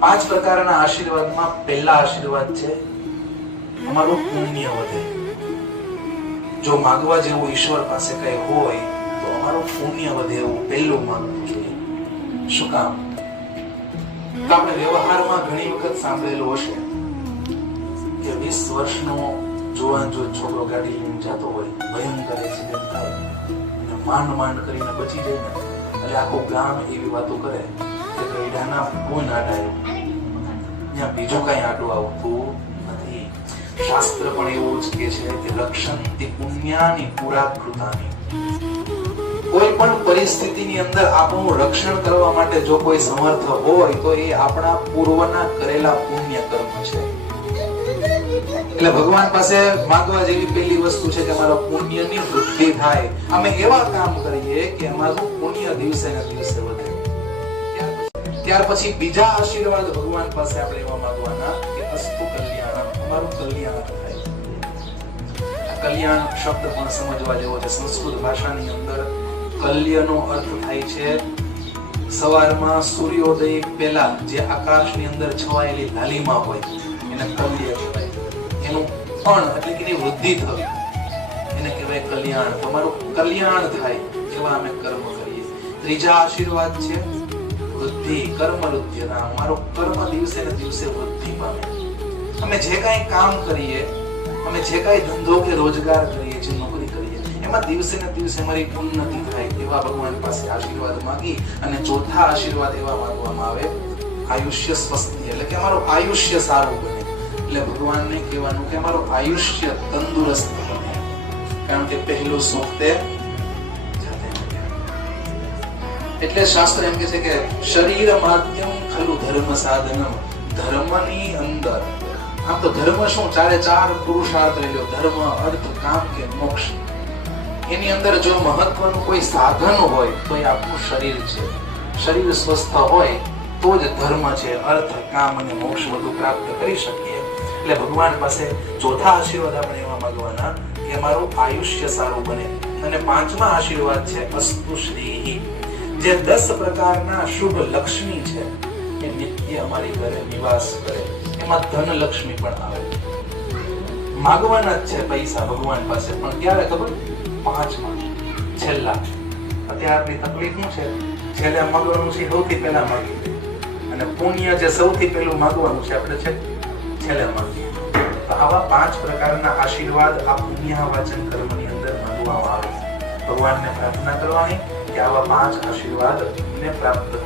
પાંચ પ્રકારના આશીર્વાદમાં પહેલા આશીર્વાદ છે અમારું પુણ્ય વધે. જો માંગવા જેવું ઈશ્વર પાસે કઈ હોય તો અમારું પુણ્ય વધે એવું પહેલું માંગવું જોઈએ. શું કામ? તો આપણે વ્યવહારમાં ઘણી વખત સાંભળેલું હશે કે 20 વર્ષનો જુવાન જો છોકરો ગાડી લઈને જતો હોય, ભયંકર એક્સિડન્ટ થાય અને માંડ કરીને બચી જાય ને, એટલે આખું ગામ એવી વાતો કરે કે ગઈડાના કોઈ ના ડાયો, ત્યાં બીજું કઈ આડું આવતું નથી. શાસ્ત્ર પણ એવું જ કે છે કે રક્ષંતિ પુણ્યાની પુરા કૃતાની. કોઈ પણ પરિસ્થિતિની અંદર આપણું રક્ષણ કરવા માટે જો કોઈ સમર્થ હોય તો એ આપણા પૂર્વના કરેલા પુણ્ય કર્મ છે. એટલે ભગવાન પાસે માંગવા જેવી પહેલી વસ્તુ છે કે અમારા પુણ્યની વૃદ્ધિ થાય. અમે એવા કામ કરીએ કે અમારું પુણ્ય દિવસે ને દિવસે વધે. ત્યાર પછી બીજા આશીર્વાદ ભગવાન પાસે આપણે એવા માંગવાના કે અસ્તુ કલ્યાણમ, અમારું કલ્યાણ થાય. કલ્યાણ શબ્દ પણ સમજવા જેવો છે. સંસ્કૃત ભાષાની અંદર કલ્યનો અર્થ થાય છે સવારમાં સૂર્યોદય પહેલા જે આકાશની અંદર છવાયેલી લાલીમા હોય એને કલ્ય કહેવાય. એનું પણ એટલે કે એની વૃદ્ધિ થવી એને કહેવાય કલ્યાણ. તમારું કલ્યાણ થાય એવા અમે કર્મ કરીએ. ત્રીજા આશીર્વાદ છે વૃદ્ધિ, કર્મ વૃદ્ધિના. અમારું કર્મ દિવસે ને દિવસે વૃદ્ધિ પામે. અમે જે કાંઈ કામ કરીએ, અમે જે કાંઈ ધંધો કે રોજગાર કરીએ, જે નોકરી કરીએ, એમાં દિવસે ને દિવસે અમારી ઉન્નતિ થાય એવા ભગવાન પાસે આશીર્વાદ માંગી. અને ચોથા આશીર્વાદ એવા માંગવામાં આવે આયુષ્ય સ્વસ્તિ, એટલે કે અમારું આયુષ્ય સારું બને. એટલે ભગવાનને કહેવાનું કે અમારું આયુષ્ય તંદુરસ્ત બને, કારણ કે પહેલું સુખ તે જાતે મળે. એટલે શાસ્ત્ર એમ કહે છે કે શરીર માધ્યમ ખલુ ધર્મ સાધનમ. ધર્મની અંદર આમ તો ધર્મ શું, ચાર પુરુષાર્થ રહેલો, ધર્મ, અર્થ, કામ કે મોક્ષ. એની અંદર જો મહત્વનું કોઈ સાધન હોય તો એ આપણું શરીર છે. શરીર સ્વસ્થ હોય તો જ ધર્મ છે, અર્થ, કામ અને મોક્ષ બધું પ્રાપ્ત કરી શકીએ. એટલે ભગવાન પાસે ચોથા આશીર્વાદ આપણે એવા માંગવાના કે અમારું આયુષ્ય સારું બને. અને પાંચમા આશીર્વાદ છે અસ્તુ શ્રીહી. જે 10 પ્રકારના શુભ લક્ષ્મી છે એ નિત્ય અમારી ઘરે નિવાસ કરે. એમાં ધન લક્ષ્મી પણ આવે. માંગવાના જ છે પૈસા ભગવાન પાસે, પણ ક્યારે ખબર? પાંચમા, છેલ્લા. અત્યારની તકલીફ શું છે? છેલ્લે માંગવાનું છે સૌથી પહેલા માંગી દે, અને પુણ્ય જે સૌથી પહેલું માંગવાનું છે આપણે છે છેલ્લે માંગીએ. તો આવા 5 પ્રકારના આશીર્વાદ આ પુણ્ય વાચન કર્મની અંદર માંગવામાં આવે. ભગવાનને પ્રાર્થના કરવાની કે આવા 5 આશીર્વાદ ને પ્રાપ્ત